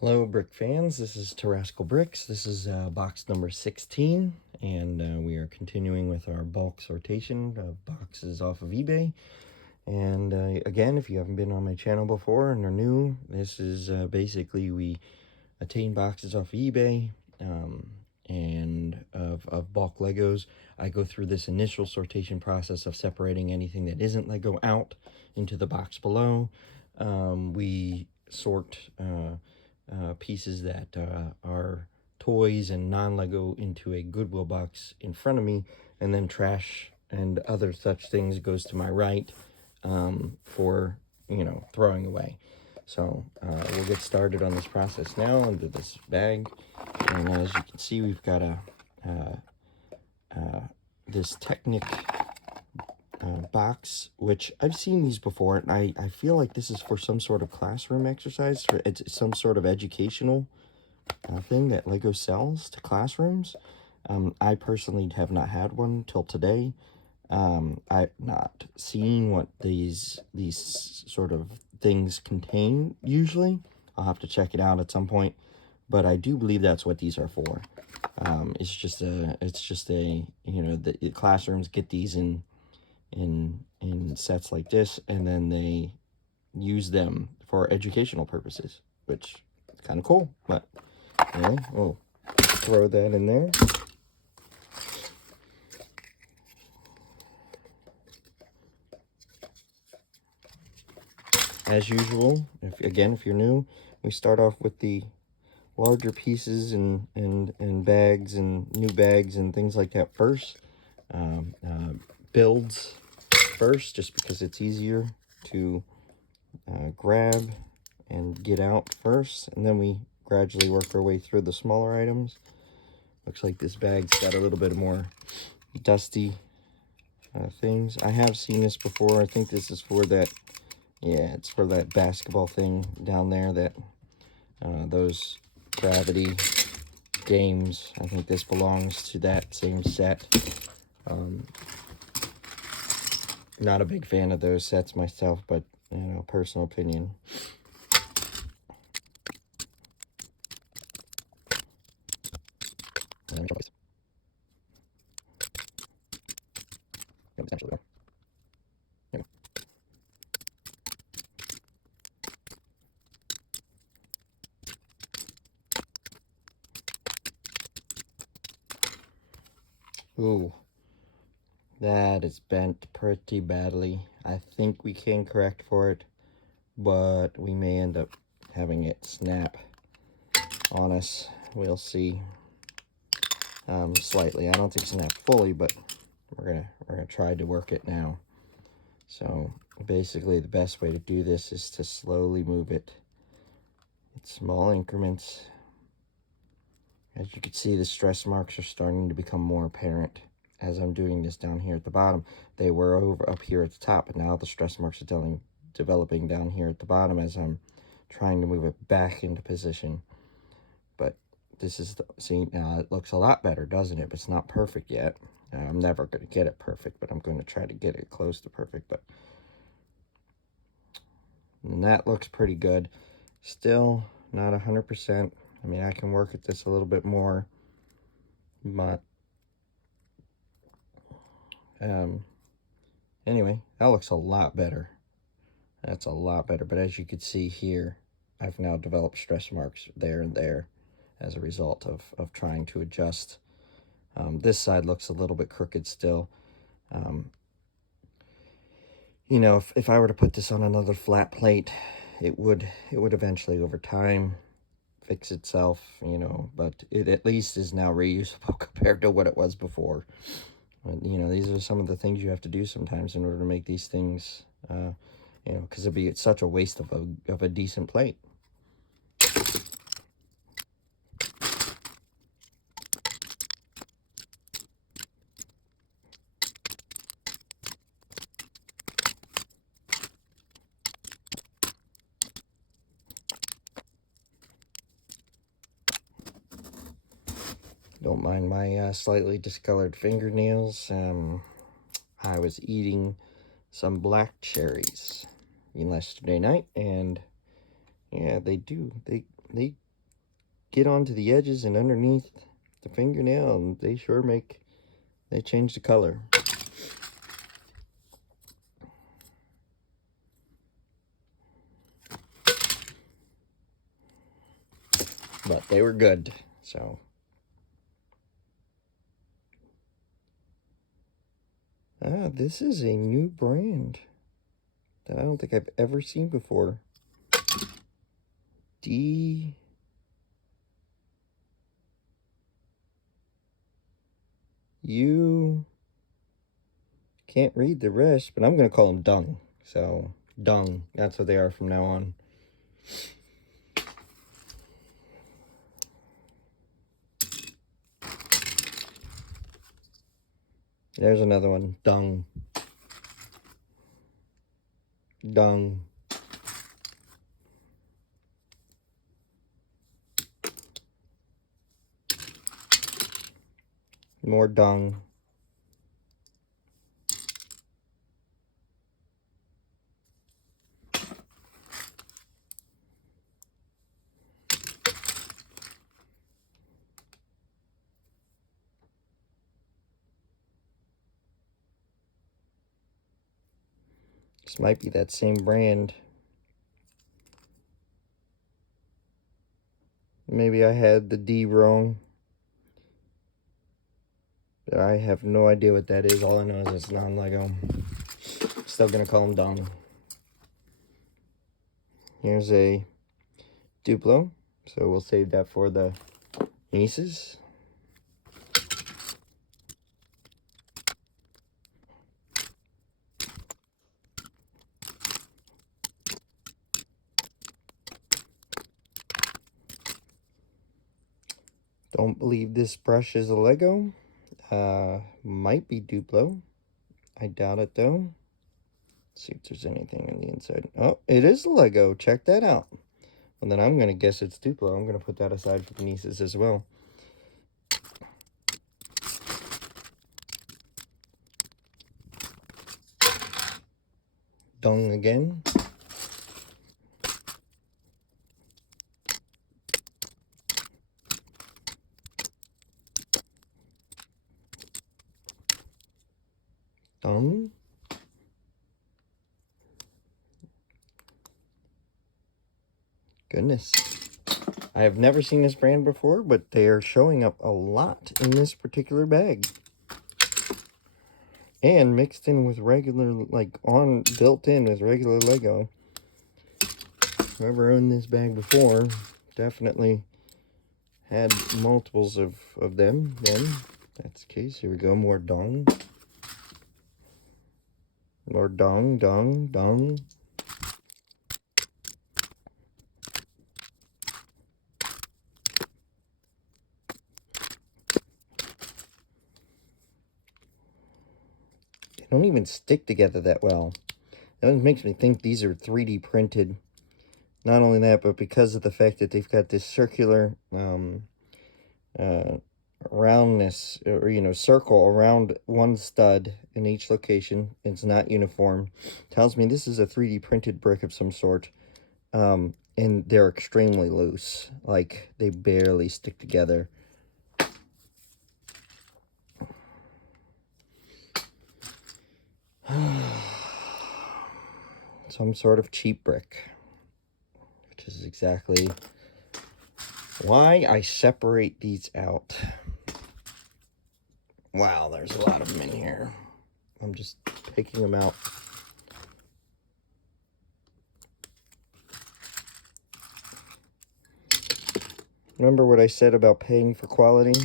Hello, brick fans. This is Terrascal Bricks. This is box number 16, and we are continuing with our bulk sortation of boxes off of eBay. And again, if you haven't been on my channel before and are new, this is basically we attain boxes off of eBay and of bulk Legos. I go through this initial sortation process of separating anything that isn't Lego out into the box below. We sort pieces that are toys and non-Lego into a Goodwill box in front of me, and then trash and other such things goes to my right for, throwing away. So we'll get started on this process now into this bag. And as you can see, we've got this Technic box, which I've seen these before, and I feel like this is for some sort of classroom exercise, for it's some sort of educational thing that Lego sells to classrooms. I personally have not had one till today. I've not seen what these sort of things contain usually. I'll have to check it out at some point, but I do believe that's what these are for. It's just a the classrooms get these in sets like this, and then they use them for educational purposes, which is kind of cool. But anyway, we'll throw that in there. As usual, if you're new, we start off with the larger pieces and bags and new bags and things like that first. Builds first, just because it's easier to grab and get out first, and then we gradually work our way through the smaller items. Looks like this bag's got a little bit more dusty things. I have seen this before. I think this is for that, yeah, it's for that basketball thing down there, that those gravity games. I think this belongs to that same set. Not a big fan of those sets myself, but personal opinion. Ooh, that is bent pretty badly. I think we can correct for it, but we may end up having it snap on us. We'll see. Slightly. I don't think snap fully, but we're gonna try to work it now. So basically, the best way to do this is to slowly move it in small increments. As you can see, the stress marks are starting to become more apparent as I'm doing this down here at the bottom. They were over up here at the top, and now the stress marks are developing down here at the bottom as I'm trying to move it back into position. But this is, see, now it looks a lot better, doesn't it? But it's not perfect yet. I'm never going to get it perfect, but I'm going to try to get it close to perfect. But and that looks pretty good. Still not 100%. I mean, I can work at this a little bit more, but anyway, that looks a lot better. That's a lot better. But as you can see here, I've now developed stress marks there and there as a result of trying to adjust. This side looks a little bit crooked still. If I were to put this on another flat plate, it would eventually over time fix itself, but it at least is now reusable compared to what it was before. But, these are some of the things you have to do sometimes in order to make these things, because it'd be such a waste of a decent plate. Don't mind my slightly discolored fingernails. I was eating some black cherries yesterday night, and yeah, they get onto the edges and underneath the fingernail, and they sure they change the color. But they were good, so. This is a new brand that I don't think I've ever seen before. You can't read the rest, but I'm going to call them Dung. So, Dung, that's what they are from now on. There's another one, Dung. Dung. More dung. This might be that same brand. Maybe I had the D wrong. I have no idea what that is. All I know is it's non-Lego. Still gonna call them dung. Here's a Duplo. So we'll save that for the nieces. Don't believe this brush is a Lego. Might be Duplo. I doubt it though. Let's see if there's anything on the inside. Oh, it is a Lego. Check that out. Well, then I'm going to guess it's Duplo. I'm going to put that aside for the nieces as well. Dung again. Dung. Goodness. I have never seen this brand before, but they are showing up a lot in this particular bag. And mixed in with regular, like built in with regular Lego. Whoever owned this bag before definitely had multiples of them then. That's the case. Here we go. More dung. More dung, dung, dung. They don't even stick together that well. That makes me think these are 3D printed. Not only that, but because of the fact that they've got this circular roundness, or circle around one stud in each location. It's not uniform. Tells me this is a 3D printed brick of some sort. And they're extremely loose. Like, they barely stick together. Some sort of cheap brick. Which is exactly why I separate these out. Wow, there's a lot of them in here. I'm just picking them out. Remember what I said about paying for quality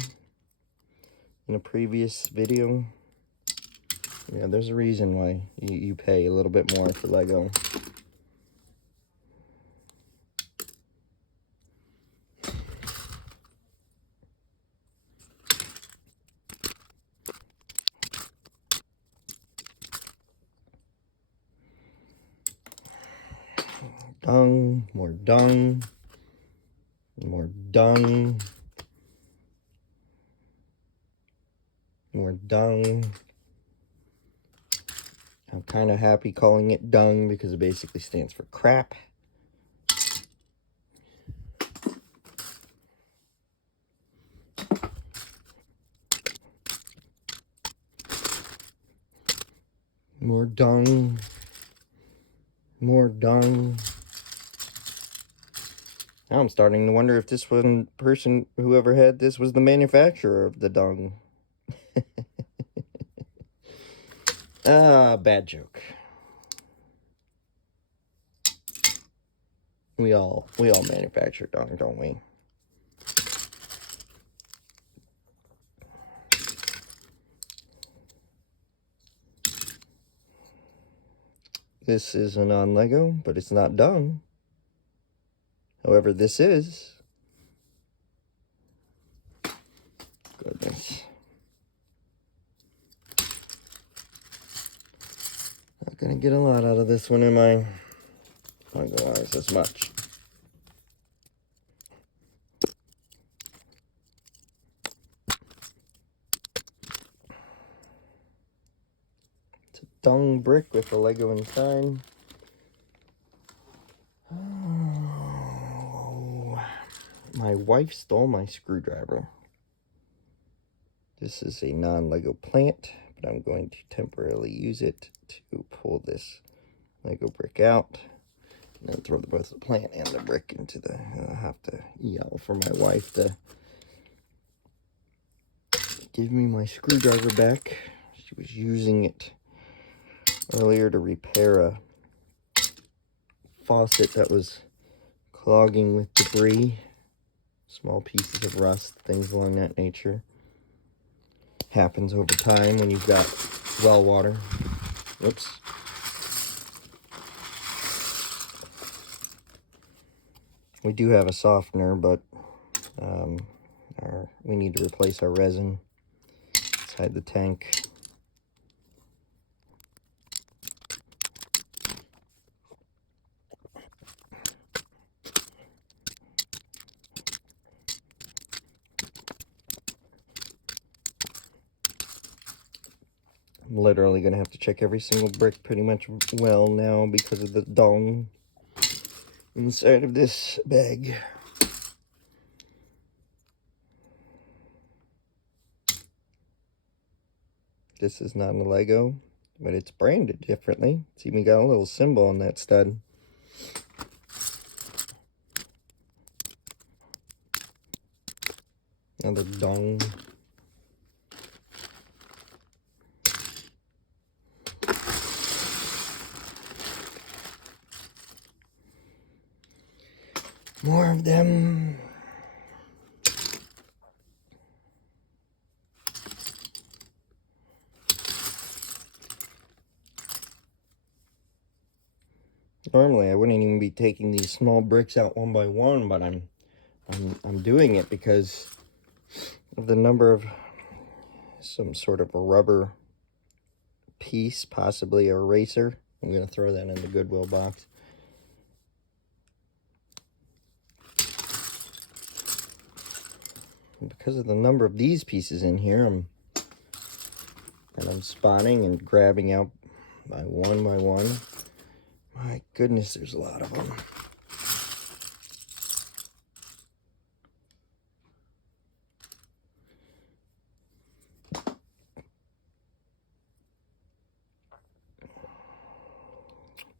in a previous video? Yeah, there's a reason why you pay a little bit more for Lego. Dung, more dung, more dung, more dung. I'm kind of happy calling it dung because it basically stands for crap. More dung. More dung. Now I'm starting to wonder if this one person, whoever had this, was the manufacturer of the dung. Bad joke. We all manufacture dung, don't we? This is a non-Lego, but it's not dung. However, this is. Goodness. Not gonna get a lot out of this one, am I? Not gonna use as much. It's a dung brick with a Lego inside. Oh, my wife stole my screwdriver. This is a non-Lego plant, but I'm going to temporarily use it to pull this Lego brick out. And then throw both the plant and the brick into the... I'll have to yell for my wife to give me my screwdriver back. She was using it earlier to repair a faucet that was clogging with debris. Small pieces of rust, things along that nature. Happens over time when you've got well water. Whoops. We do have a softener, but we need to replace our resin inside the tank. I'm literally going to have to check every single brick pretty much well now because of the dung inside of this bag. This is not a Lego, but it's branded differently. It's even got a little symbol on that stud. Another dung. More of them. Normally, I wouldn't even be taking these small bricks out one by one, but I'm doing it because of the number of some sort of a rubber piece, possibly a eraser. I'm going to throw that in the Goodwill box. And because of the number of these pieces in here, I'm spotting and grabbing out by one. My goodness, there's a lot of them.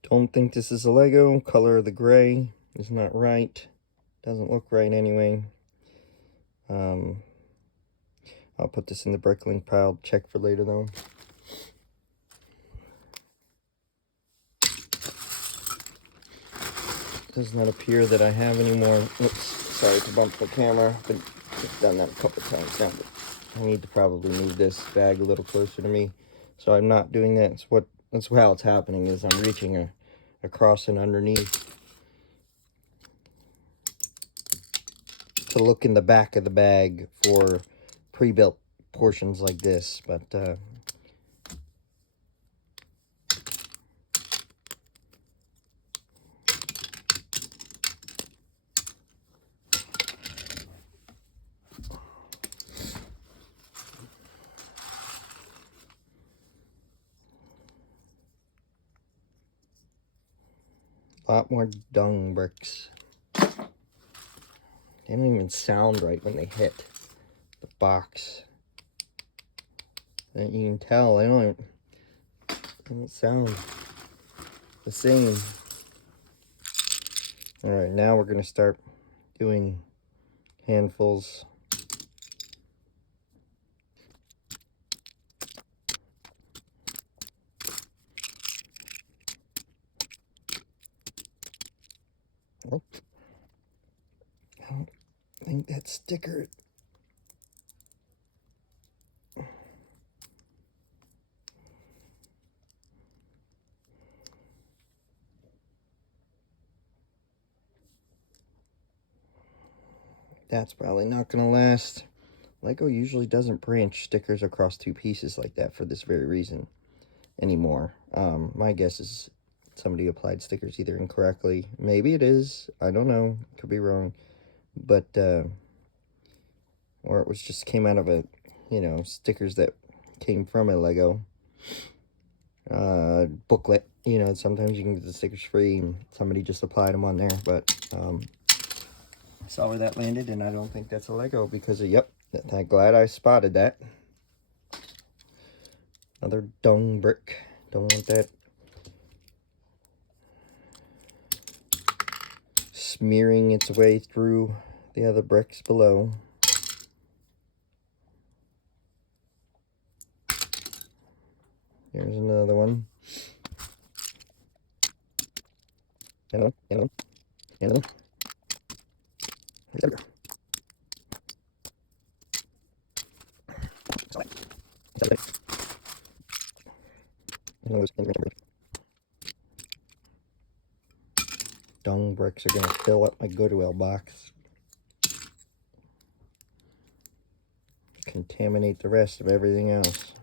Don't think this is a Lego. Color of the gray is not right. Doesn't look right anyway. I'll put this in the bricklink pile. Check for later though. Does not appear that I have any more. Oops, sorry to bump the camera. I've done that a couple times now, but I need to probably move this bag a little closer to me. So I'm not doing that. That's how it's happening, is I'm reaching across and underneath to look in the back of the bag for pre-built portions like this, but a lot more dung bricks. They don't even sound right when they hit the box. And you can tell, Doesn't sound the same. All right, now we're going to start doing handfuls. Oh, I don't think that sticker. That's probably not going to last. Lego usually doesn't branch stickers across two pieces like that for this very reason anymore. My guess is somebody applied stickers either incorrectly. Maybe it is. I don't know. Could be wrong. But, or it was just came out of a, you know, stickers that came from a Lego booklet. You know, sometimes you can get the stickers free and somebody just applied them on there. But, I saw where that landed, and I don't think that's a Lego because of, yep, I'm glad I spotted that. Another dung brick. Don't want that smearing its way through the other bricks below. Here's another one. Another one. Another one. Another one. Dung bricks are going to fill up my Goodwill box. Contaminate the rest of everything else.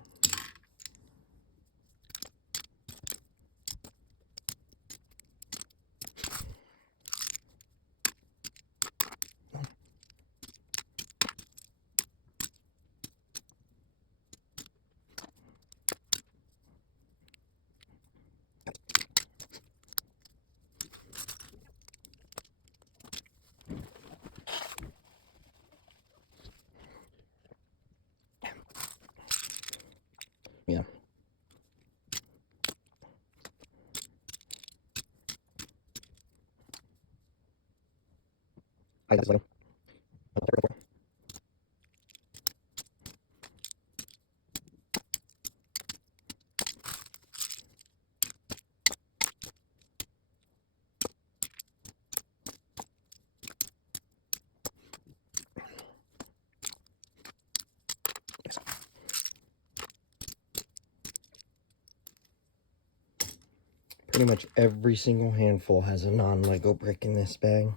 Yeah. I got this Lego. Pretty much every single handful has a non-Lego brick in this bag.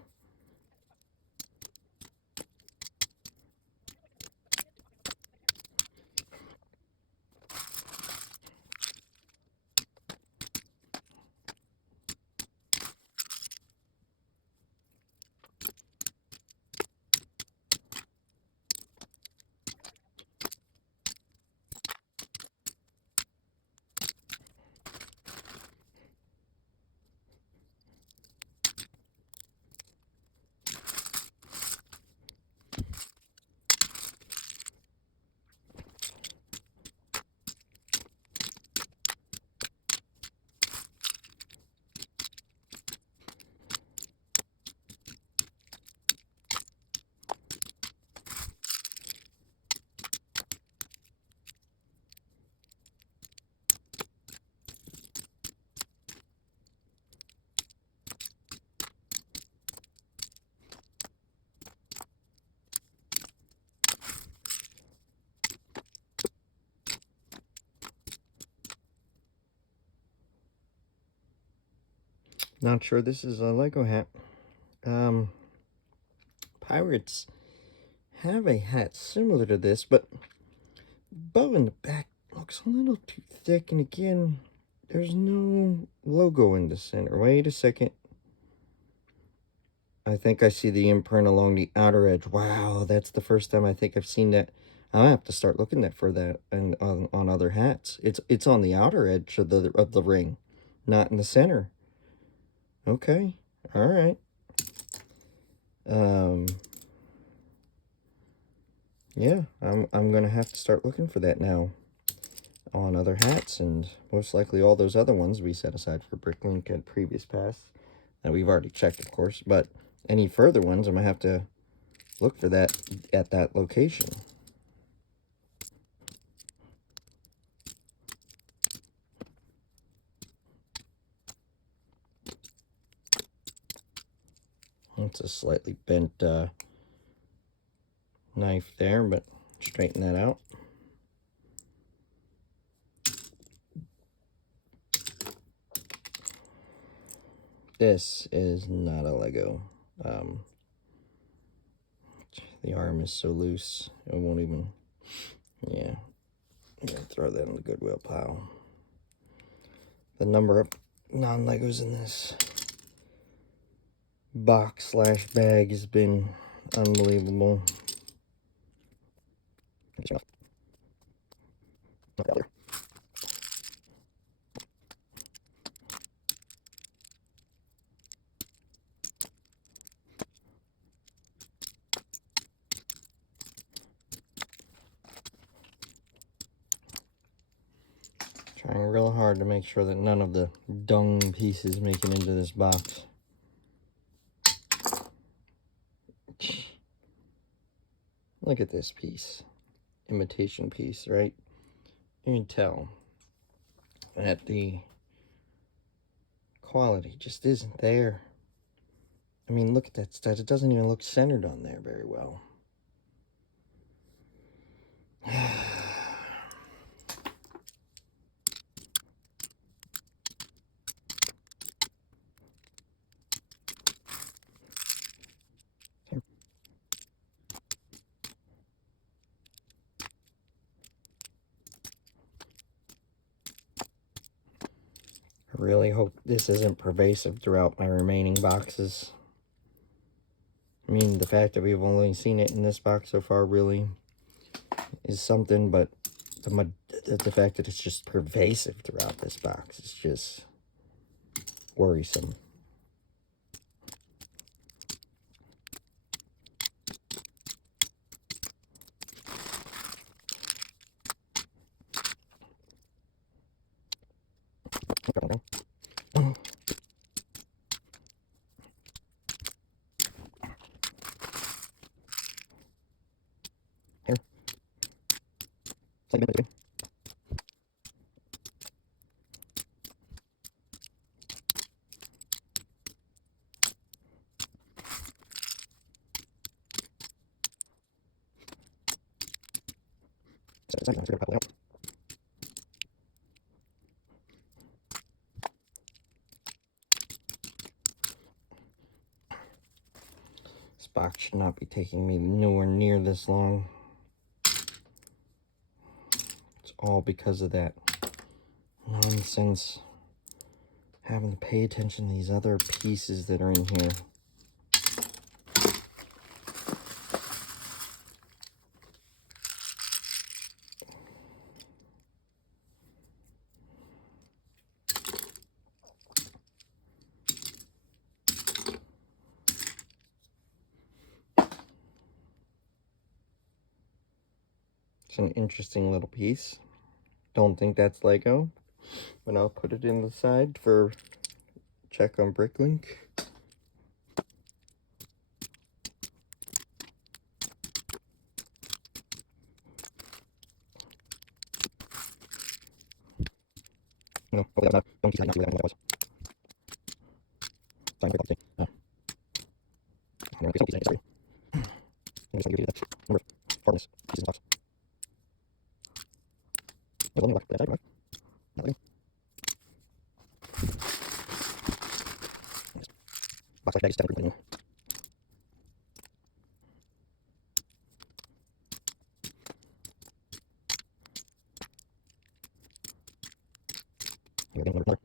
Not sure this is a Lego hat. Pirates have a hat similar to this, but bow in the back looks a little too thick, and again, there's no logo in the center. Wait a second. I think I see the imprint along the outer edge. Wow, that's the first time I think I've seen that. I'll have to start looking for that and on other hats. It's on the outer edge of the ring, not in the center. Okay, all right. Yeah, I'm gonna have to start looking for that now. on other hats, and most likely all those other ones we set aside for Bricklink at previous pass that we've already checked, of course. But any further ones, I'm gonna have to look for that at that location. It's a slightly bent knife there, but straighten that out. This is not a Lego. The arm is so loose, it won't even, yeah. I'm gonna throw that in the Goodwill pile. The number of non-Legos in this box slash bag has been unbelievable. Trying real hard to make sure that none of the dung pieces make it into this box. Look at this piece. Imitation piece, right? You can tell that the quality just isn't there. I mean, look at that stud. It doesn't even look centered on there very well. I really hope this isn't pervasive throughout my remaining boxes. I mean, the fact that we've only seen it in this box so far really is something, but the fact that it's just pervasive throughout this box is just worrisome. Here. This box should not be taking me nowhere near this long. It's all because of that nonsense. Having to pay attention to these other pieces that are in here. It's an interesting little piece. Don't think that's Lego, but I'll put it in the side for check on Bricklink. No, hopefully that was not, don't see that, not see what that was. Sorry, I'm sorry. I'm going to put some pieces in it, sorry. I'm just going to give you the number of hardness pieces in the box. There's only one left, but that's right. Nothing. Box like bag is definitely anymore. Here, another.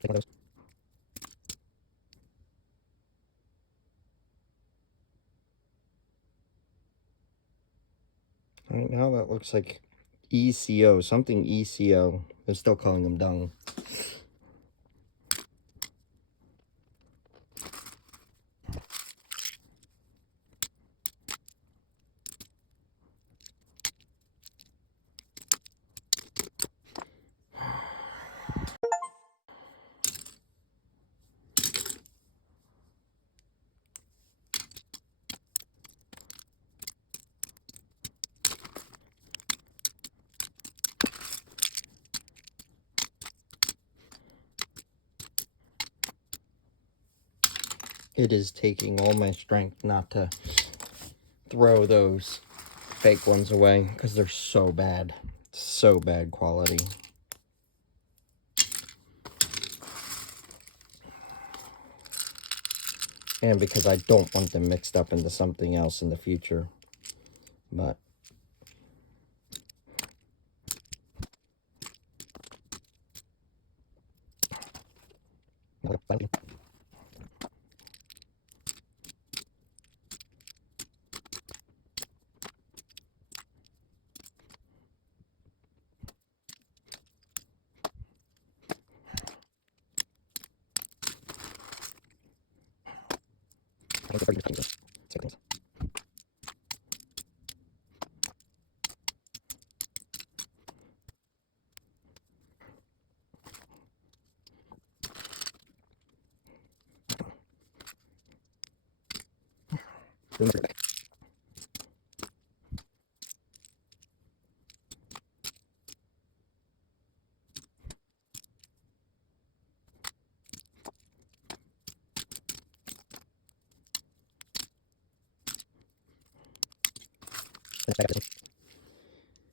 Take one of those. Alright, now that looks like ECO, something ECO. They're still calling them dung. it is taking all my strength not to throw those fake ones away because they're so bad. So bad quality. And because I don't want them mixed up into something else in the future. But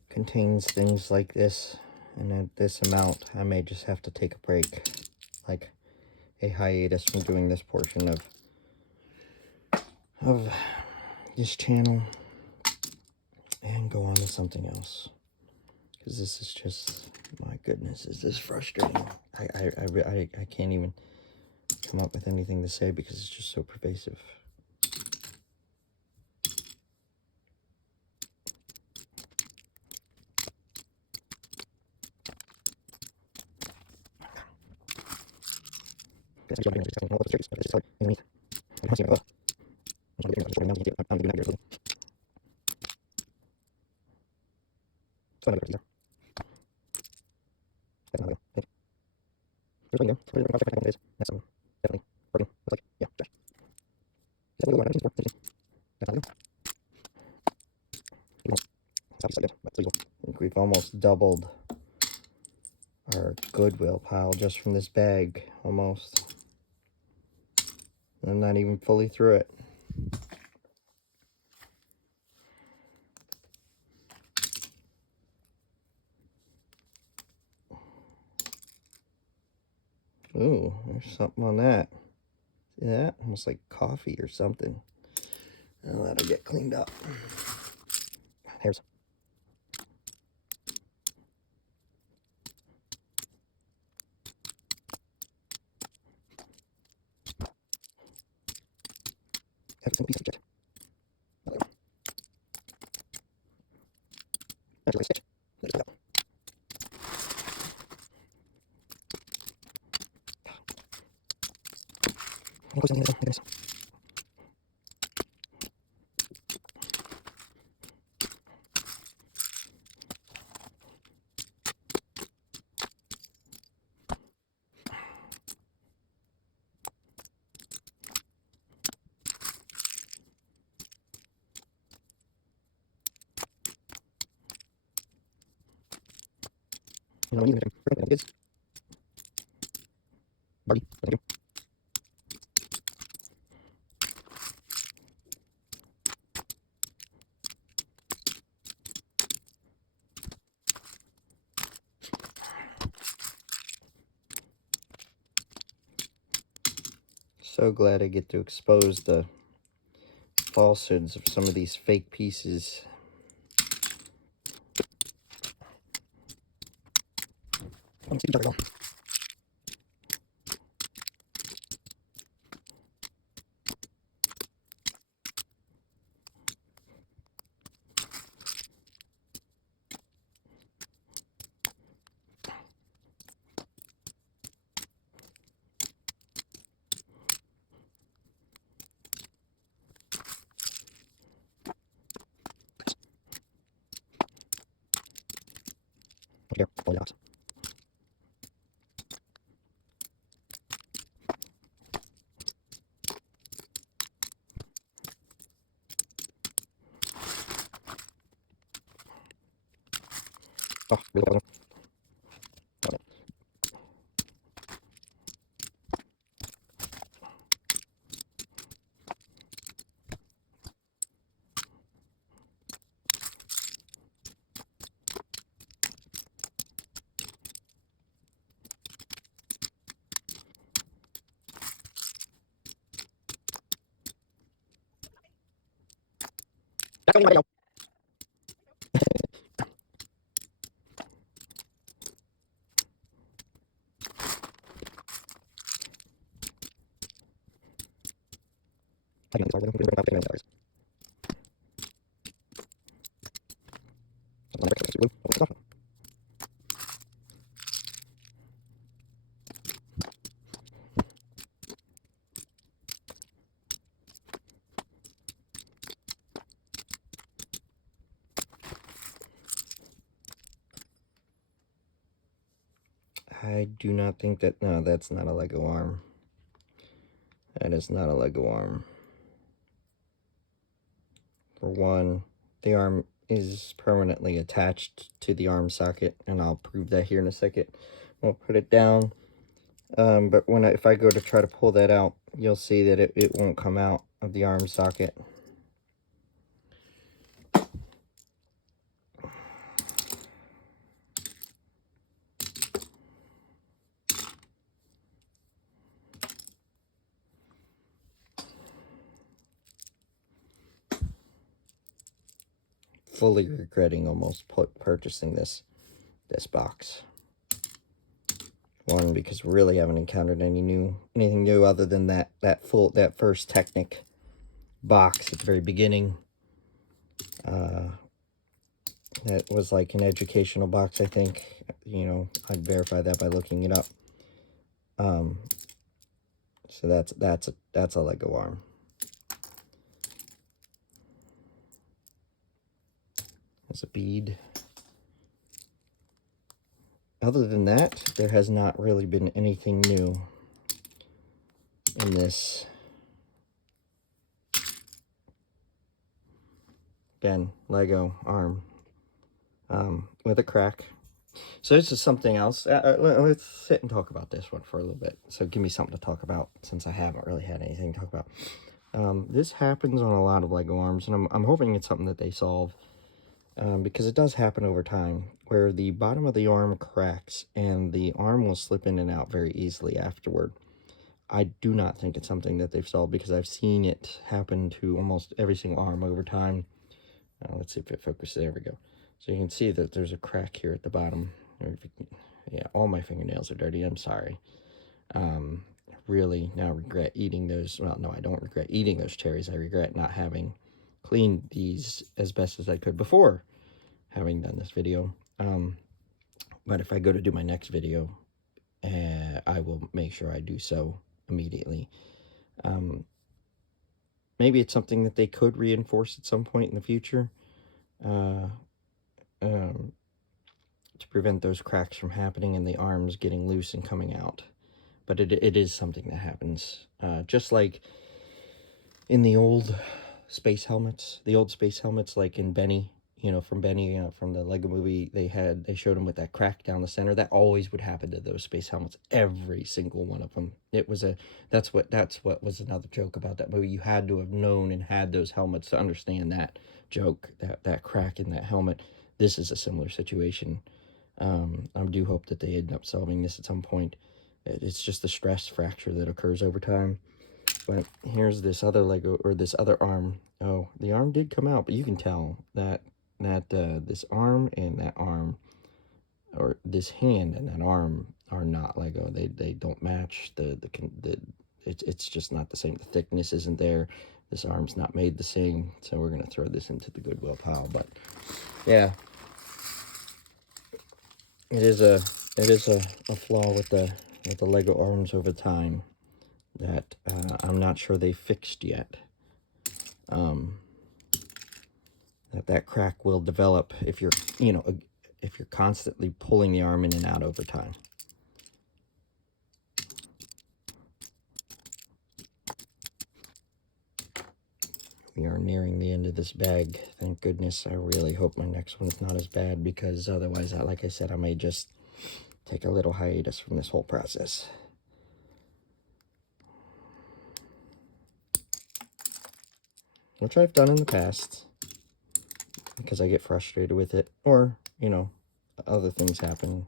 contains things like this, and at this amount I may just have to take a break, like a hiatus from doing this portion of this channel and go on to something else, because this is just, my goodness, is this frustrating. I can't even come up with anything to say because it's just so pervasive. We've almost doubled our Goodwill pile just from this bag, almost. I'm not even fully through it. Ooh, there's something on that. See that? Almost like coffee or something. Now that'll get cleaned up. Hairs. Have some piece of check. Actually, stitch. Let's go. You know, even if kids. Barbie, thank you. So glad I get to expose the falsehoods of some of these fake pieces. Here, all the dots. Oh, really well done. I do not think that, no, that's not a Lego arm. That is not a Lego arm. For one, the arm is permanently attached to the arm socket, and I'll prove that here in a second. I'll put it down, but if I go to try to pull that out, you'll see that it won't come out of the arm socket. Fully regretting almost purchasing this box. One, because we really haven't encountered anything new other than that first Technic box at the very beginning. That was like an educational box, I think. You know, I'd verify that by looking it up. So that's a Lego arm. There's a bead. Other than that, there has not really been anything new in this. Again, Lego arm with a crack. So this is something else. Let's sit and talk about this one for a little bit. So give me something to talk about, since I haven't really had anything to talk about. This happens on a lot of Lego arms, and I'm hoping it's something that they solve. Because it does happen over time, where the bottom of the arm cracks and the arm will slip in and out very easily afterward. I do not think it's something that they've solved, because I've seen it happen to almost every single arm over time. Let's see if it focuses. There we go. So you can see that there's a crack here at the bottom. Yeah, all my fingernails are dirty. I'm sorry. Really now regret eating those. Well, no, I don't regret eating those cherries. I regret not having cleaned these as best as I could before having done this video. But if I go to do my next video, I will make sure I do so immediately. Maybe it's something that they could reinforce at some point in the future, to prevent those cracks from happening and the arms getting loose and coming out. But it is something that happens, just like in the old space helmets. The old space helmets, like in Benny, you know, from Benny, from the Lego movie, they showed him with that crack down the center. That always would happen to those space helmets, every single one of them. It was that's what was another joke about that movie. You had to have known and had those helmets to understand that joke, that crack in that helmet. This is a similar situation. I do hope that they end up solving this at some point. It's just a stress fracture that occurs over time. But here's this other Lego, or this other arm. Oh, the arm did come out, but you can tell that this arm and that arm, or this hand and that arm, are not Lego. They don't match. It's just not the same. The thickness isn't there. This arm's not made the same. So we're gonna throw this into the Goodwill pile. But yeah, it is a flaw with the Lego arms over time that I'm not sure they fixed yet. That crack will develop if you're, if you're constantly pulling the arm in and out over time. We are nearing the end of this bag. Thank goodness. I really hope my next one's not as bad, because otherwise, like I said, I may just take a little hiatus from this whole process. Which I've done in the past, because I get frustrated with it, or, other things happen.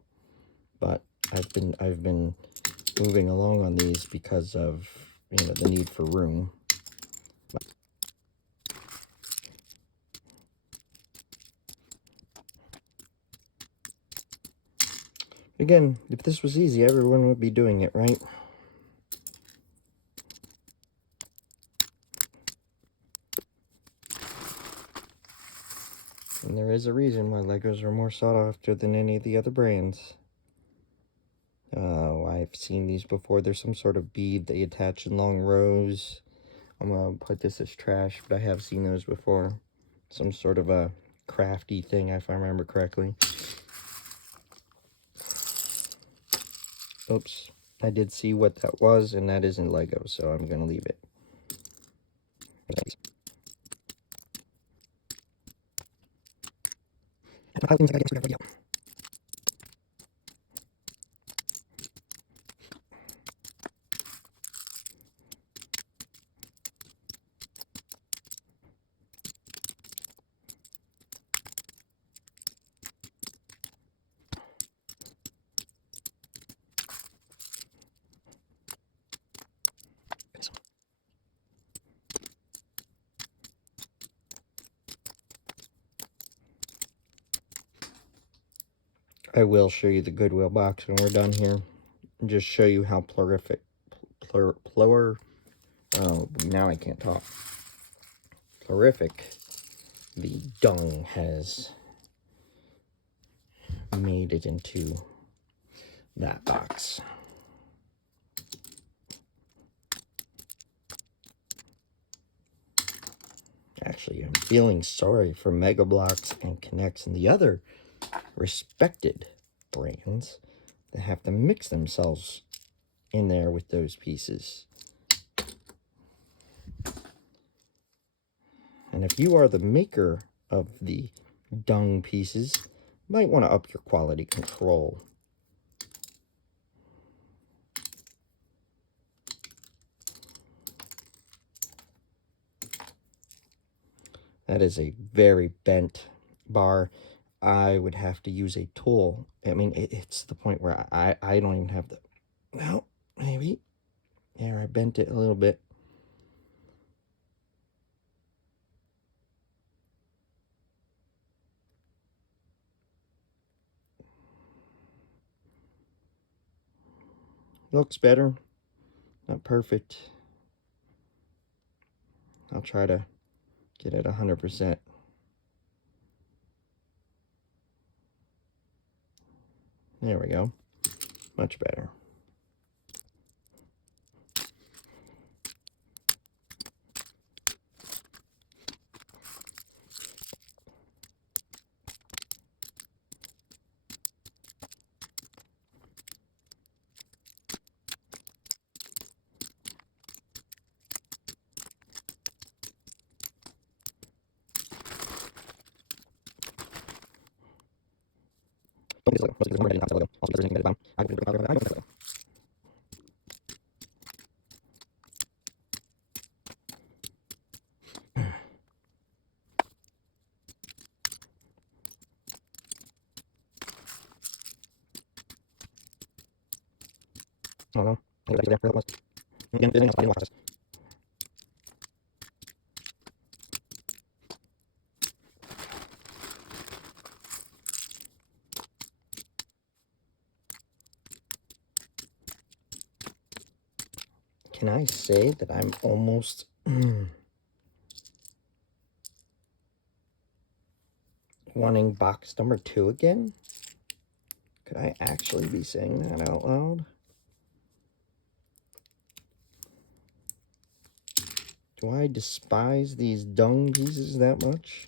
But I've been moving along on these because of, the need for room. Again, if this was easy, everyone would be doing it, right? And there is a reason why Legos are more sought after than any of the other brands. I've seen these before. There's some sort of bead they attach in long rows. I'm gonna put this as trash, but I have seen those before. Some sort of a crafty thing, if I remember correctly. Oops, I did see what that was, and that isn't Lego, so I'm gonna leave it. I will show you the Goodwill box when we're done here. And just show you how oh, now I can't talk. Plurific the dung has made it into that box. Actually, I'm feeling sorry for Mega Bloks and K'NEX and the other respected brands that have to mix themselves in there with those pieces. And if you are the maker of the dung pieces, you might want to up your quality control. That is a very bent bar. I would have to use a tool. I mean, it's the point where I don't even have the... Well, maybe. There, I bent it a little bit. Looks better. Not perfect. I'll try to get it 100%. There we go. Much better. Oh no. Can I say that I'm almost wanting box number 2 again? Could I actually be saying that out loud? Do I despise these dung pieces that much?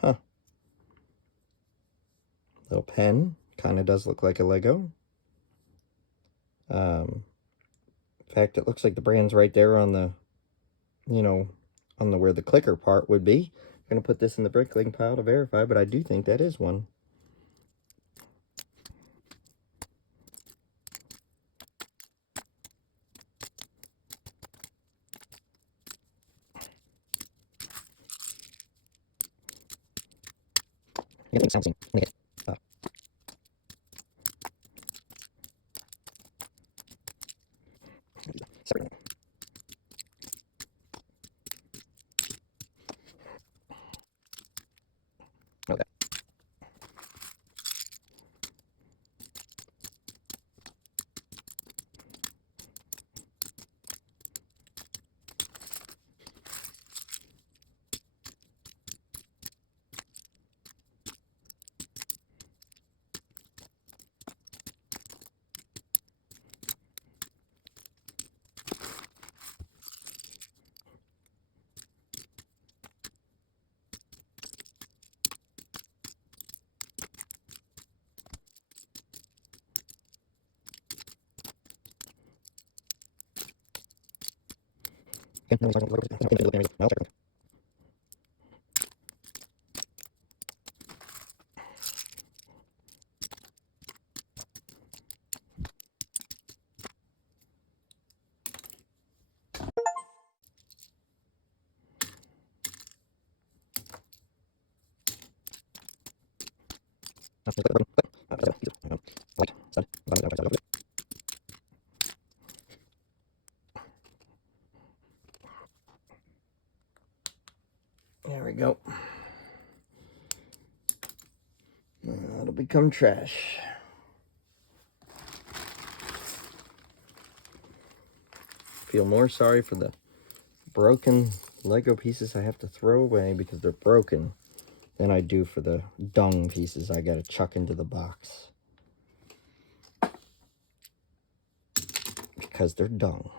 Huh. Little pen. Kind of does look like a Lego. In fact, it looks like the brand's right there on the, you know, on the where the clicker part would be. I'm going to put this in the brickling pile to verify, but I do think that is one. Yeah, it sounds like sorry. Okay. There we go. That'll become trash. Feel more sorry for the broken Lego pieces I have to throw away because they're broken than I do for the dung pieces I gotta chuck into the box. Because they're dung.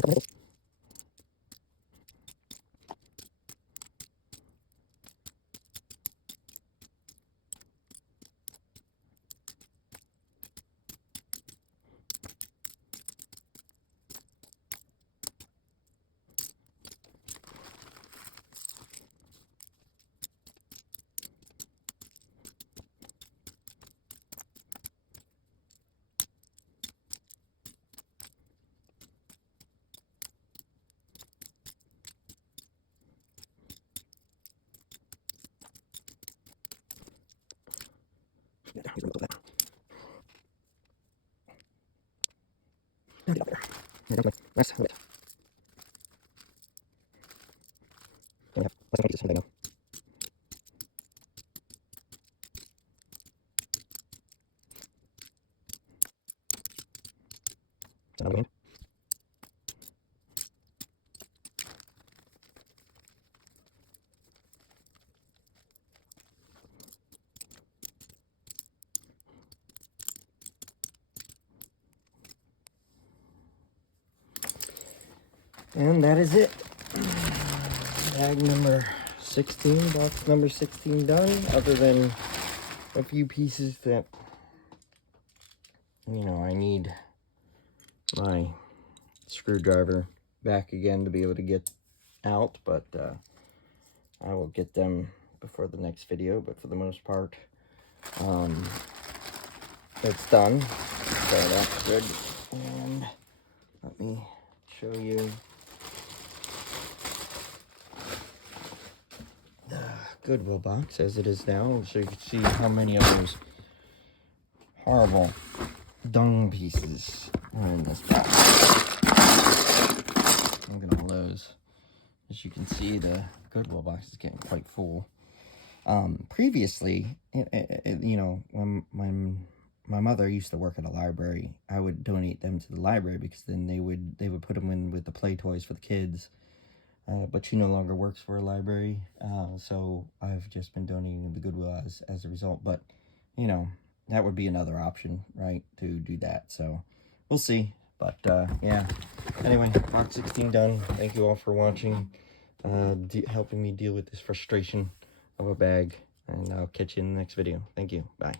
Nice. And that is it. Bag number 16, box number 16 done, other than a few pieces that, you know, I need my screwdriver back again to be able to get out, but I will get them before the next video. But for the most part, it's done. So that's good. And let me show you the Goodwill box as it is now, so you can see how many of those horrible dung pieces are in this box. Look at all those. As you can see, the Goodwill box is getting quite full. Previously, you know, when my mother used to work at a library, I would donate them to the library because then they would put them in with the play toys for the kids. But she no longer works for a library, so I've just been donating them to Goodwill as a result. But, you know, that would be another option, right, to do that. So we'll see. But, yeah. Anyway, box 16 done. Thank you all for watching, helping me deal with this frustration of a bag. And I'll catch you in the next video. Thank you. Bye.